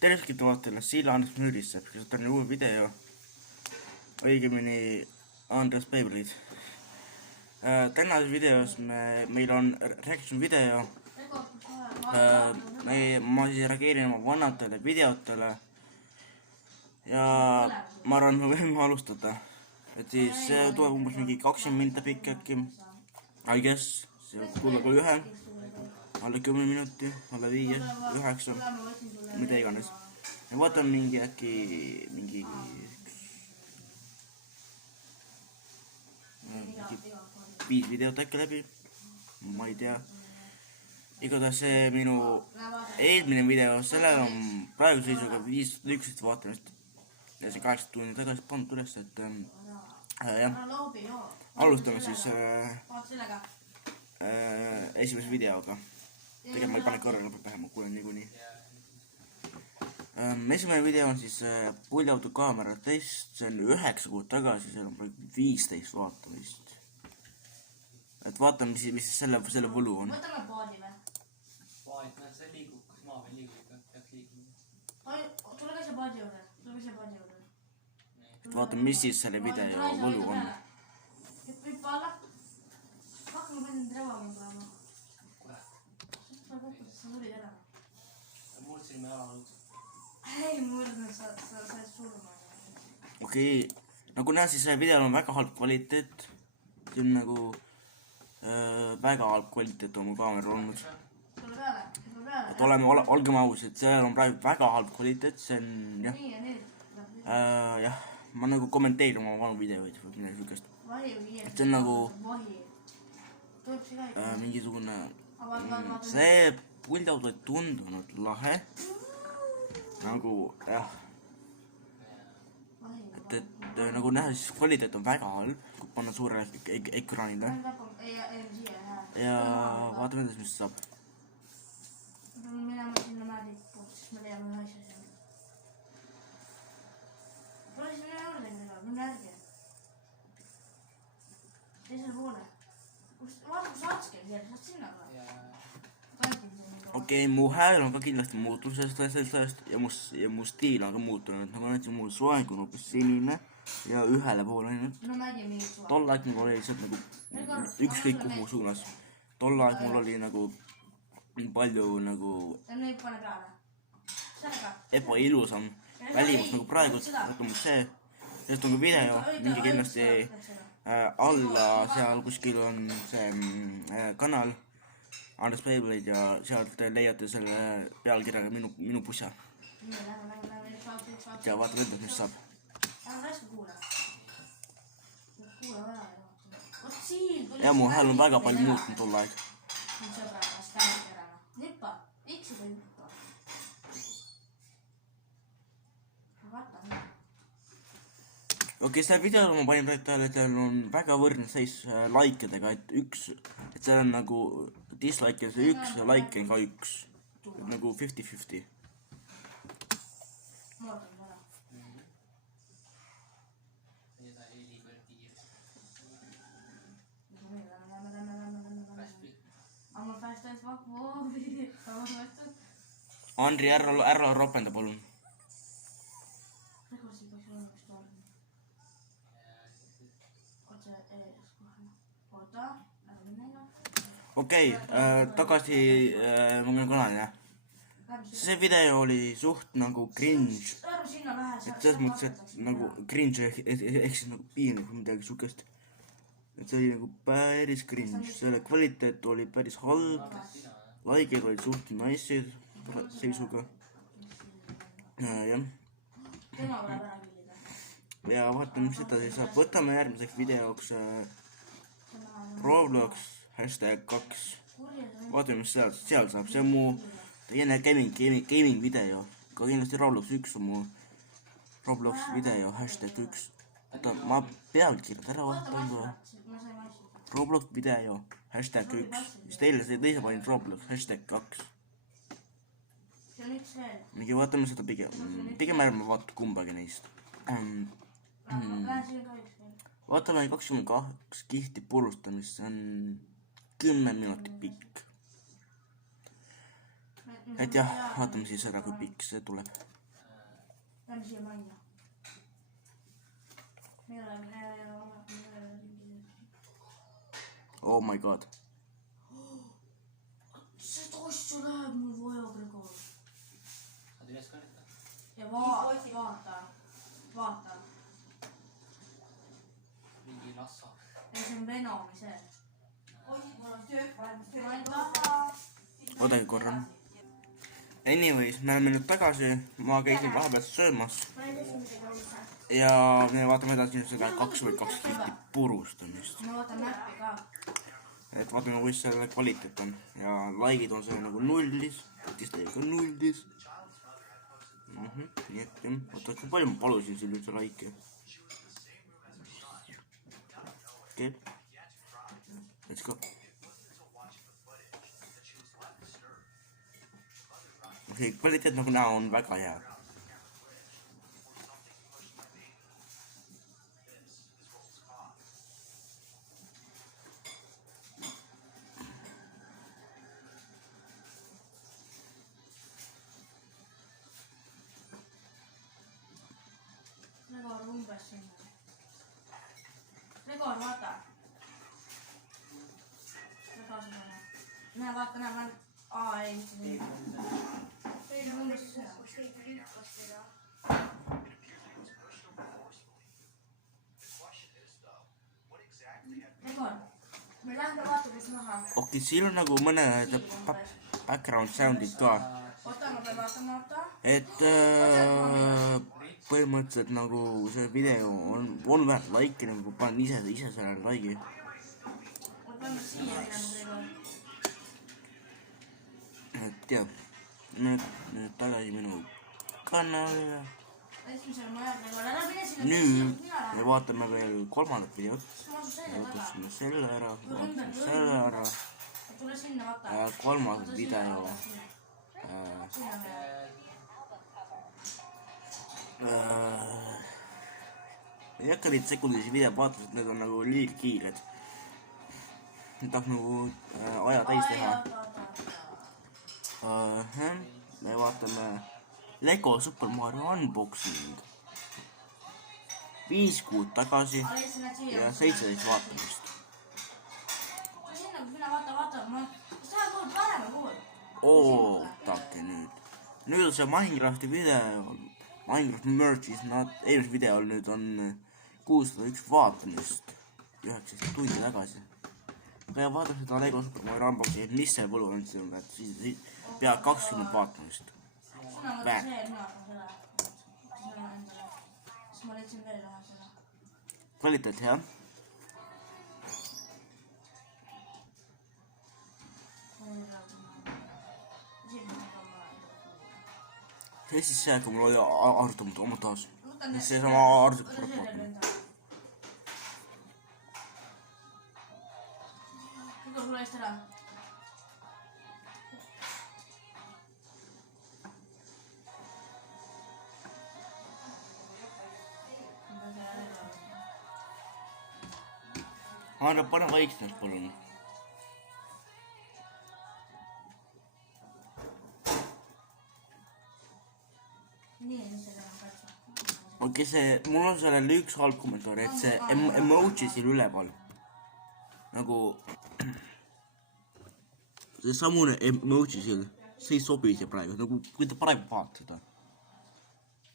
terviskite vaatele, Siil Andres Müürissepp, kes on uue video, õigemini Andres Peibrid. Tänases videos meil on reaction video. Ma siis reageerin oma vanadele videotele ja ma arvan, me võime alustada. Et siis see tuleb umbes mingi 20 minutit pikk äkki. I guess, see tuleb ka ühe, alla 10 minuti, alla 5, 9, mida iganes. Ja vaatan mingi äkki, mingi 5 videot äkki läbi, ma ei tea. Igatahes see minu eelmine video, sellel on praegu seisuga 11 vaatamist. Ja see 8 tundi tagasi pandud üles, et jah. Alustame siis esimese videoga. Tegelikult ma ei pane kõrva lõpeb pähe, ma kuulen niikuinii. Esimene video on siis pulliauto kaamera test, see on 9 kuud tagasi, seal on 15 vaatamist. Et vaatame, mis selle võlu on. Võtame paadi või? Paad, see liigub, kas maa veel liigub, peaks liiguma. Tule ka see paadi juurde, Vaatame, mis siis selle video võlu on. Hüppa alla. Hakkame panin trevama praegu. Kurat. Sa kokku, sa tulid ära. Murdsime jalalõud. Ei murdnud, sa oled surma. Okei, nagu näed, siis see video on väga halb kvaliteet. See on nagu väga halb kvaliteet on mu kaamera olnud. Tule peale. Et olgem ausad, sellel on praegu väga halb kvaliteet, see on jah. Jah, ma nagu kommenteerin oma vanu videoid või midagi sükest. Et see on nagu mingisugune, see pulliauto ei tundunud lahe. Nagu jah. Et nagu näha, siis kvaliteet on väga halb, kui panna suure ekraanile. Ja vaatame edasi, mis saab. Me peame minema sinna määrippu, siis me leiame ühe asja seal. Tule siis mine juurde midagi, mine järgi. Teisele poole. Vaata, kus Atski on, saad sinna ka. Okei, mu hääl on ka kindlasti muutunud sellest ja mu stiil on ka muutunud. Nagu näiteks mul soeng on hoopis sinine ja ühele poole ainult. Tol aeg mul oli lihtsalt nagu ükskõik kuhu suunas. Tol aeg mul oli nagu palju nagu ebailus on välimus nagu praegu, võtame see. Sest on ka video, mingi kindlasti alla seal kuskil on see kanal Andres Peibrid ja sealt leiate selle pealkirjaga minu pusa. Ja vaatame enda, mis saab. Ja mu hääl on väga palju muutnud tol aeg. Okei, selle videole ma panin praegu tähele, et seal on väga võrdne seis likeidega, et seal on nagu dislike on see 1 ja like on ka 1. Nagu 50-50. Andri, ära ropenda, palun. Okei, tagasi mu kanalile. See video oli suht nagu cringe. Et selles mõttes, et nagu cringe ehk siis nagu piinlik või midagi sukest. Et see oli nagu päris cringe. Selle kvaliteet oli päris halb. Likeid olid suht nice seisuga. Jah. Ja vaatame, mis edasi saab. Võtame järgmiseks videoks Roblox #2. Vaatame, mis seal saab. See on mu teine gaming video. Ka kindlasti Roblox 1 on mu Roblox video #1. Oota, ma pealkirjad ära vaatan. Roblox video #1. Siis teise panin Roblox #2. Mingi vaatame seda pigem ärme vaata kumbagi neist. Vaatame 22 kihti purustamist, see on 10 minutit pikk. et jah, vaatame siis ära, kui pikk see tuleb. Lähme siia majja. Me oleme Oh my god. seda asja läheb mul vaja, Gregor. Saad üles karjata? Ja vaata. Mingi lassa. Ja see on Venomi see. Ma ei taha. Oodake korra. Anyways, me oleme nüüd tagasi, ma käisin vahepeal söömas ja me vaatame edasi seda 2 kilti purustamist. Ma vaatan näppi ka. Et vaatame, kuidas selle kvaliteet on ja likeid on see nagu nullis, dislike'id on nullis. Nii et jah, oota, kui palju ma palusin siin üldse like'e? Okei. Let's go. Okei, kvaliteet nagu näha on väga hea. Gregor umbes sinna. Gregor, vaata. Gregor seda näe. Näe, vaata, näe, ma olen... ei, mitte nii. See on umbes seda. Gregor, me lähme vaata, kus maha. Okei, siin on nagu mõned background soundid ka. Oota, ma pean vaatama, oota. Et põhimõtteliselt nagu see video on väärt like'i, nagu panen ise sellele like'i. Ma peame siia minema, Gregor. Et jah, nüüd tagasi minu kanalile. Esimesel majal, Gregor, ära mine sinna. Nüüd me vaatame veel 3. videot. Ma asun selle taga. Võtame selle ära, vaatame selle ära. Tule sinna, vaata. 3. video. Sinna me. Ei hakka neid sekundilisi videod vaatama, et need on nagu liiga kiired. Nüüd tahaks nagu aja täis teha. Me vaatame Lego Super Mario unboxing 5 kuud tagasi ja 17 vaatamist. Sinna, mine vaata. Sa oled parema kuul. Ootake nüüd. Nüüd on see Minecrafti video, Minecraft merch'is, eelmise videol nüüd on 601 vaatamist 19 tundi tagasi. Ja vaatame seda Lego Super Mario unboxing, et mis see võlu on siin, et siis pea 20 vaatamist. Sina mõtle see, et mina hakkan seda. Siis ma leidsin veel ühe seda. Kvaliteet hea. See siis see, kui mul oli arvutamata oma taas. See sama arvutamata. Kõige sulle eest ära. Anna, pane vaikselt, palun. Okei, see, mul on sellele üks halb kommentaar, et see emoji siin üleval. Nagu... See samune emoji siin, see ei sobi see praegu, nagu kui te praegu vaatada.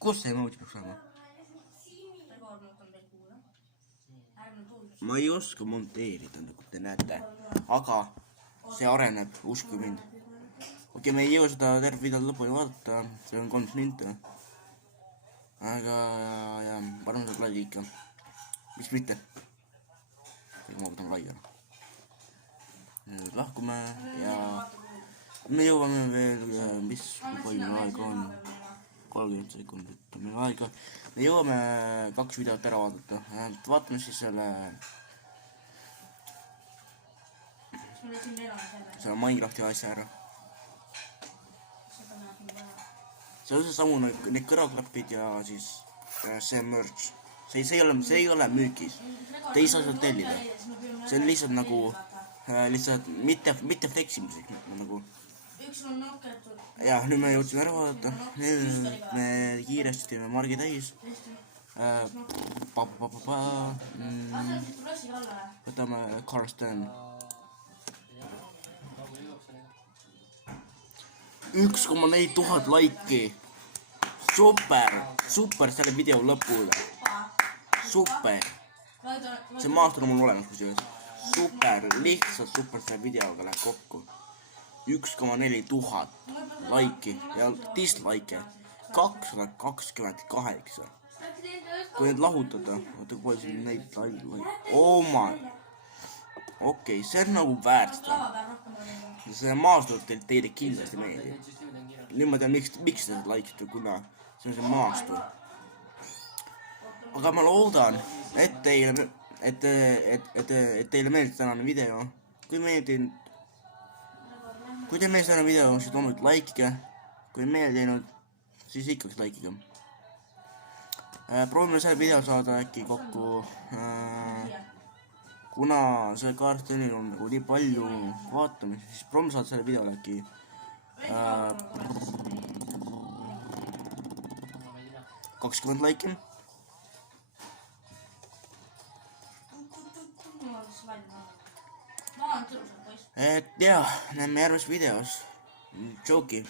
Kus see emoji peaks olema? Ma ei oska monteerida, nagu te näete, aga see areneb, usku mind. Okei, me ei jõua seda terve videot lõpuni vaadata, see on 3 minti. Aga ja, parem saab lagi ikka. Miks mitte? Ma võtan lagi ära. Nüüd lahkume ja me jõuame veel, mis palju aega on. 30 sekundit on meil aega. Me jõuame 2 videot ära vaadata. Vaatame siis selle Minecrafti asja ära. See on see samu need kõrvaklapid ja siis see merch. See ei ole müügis. Te ei saa seda tellida. See on lihtsalt nagu, lihtsalt mitte fleksimiseks nagu. üks on noketud. ja nüüd me jõudsime ära vaadata. Nüüd me kiiresti teeme margi täis. Võtame Karsten. 1,4 tuhat laiki. Super selle video lõpule. Super. See maastur on mul olemas kusjuures. Super, lihtsalt super selle videoga läheb kokku. 1,4 tuhat laiki ja dislike'e 228. Kui need lahutada, oota kui palju siin neid laike. Oh my. Okei, see on nagu väärt seda. See maastur teile kindlasti meeldib. Nüüd ma tean, miks te seda laikite, kuna see on see maastur. Aga ma loodan, et teile meeldib tänane video. Kui teile meeldib tänane video, siis loomulikult laikige. Kui meeldib teinud, siis ikkagi laikige. Proovime selle video saada äkki kokku, kuna see Karstenil on nagu nii palju vaatamist, siis proovime saada selle videole äkki 20 laiki. Et jah, näeme järgmises videos. Tšauki.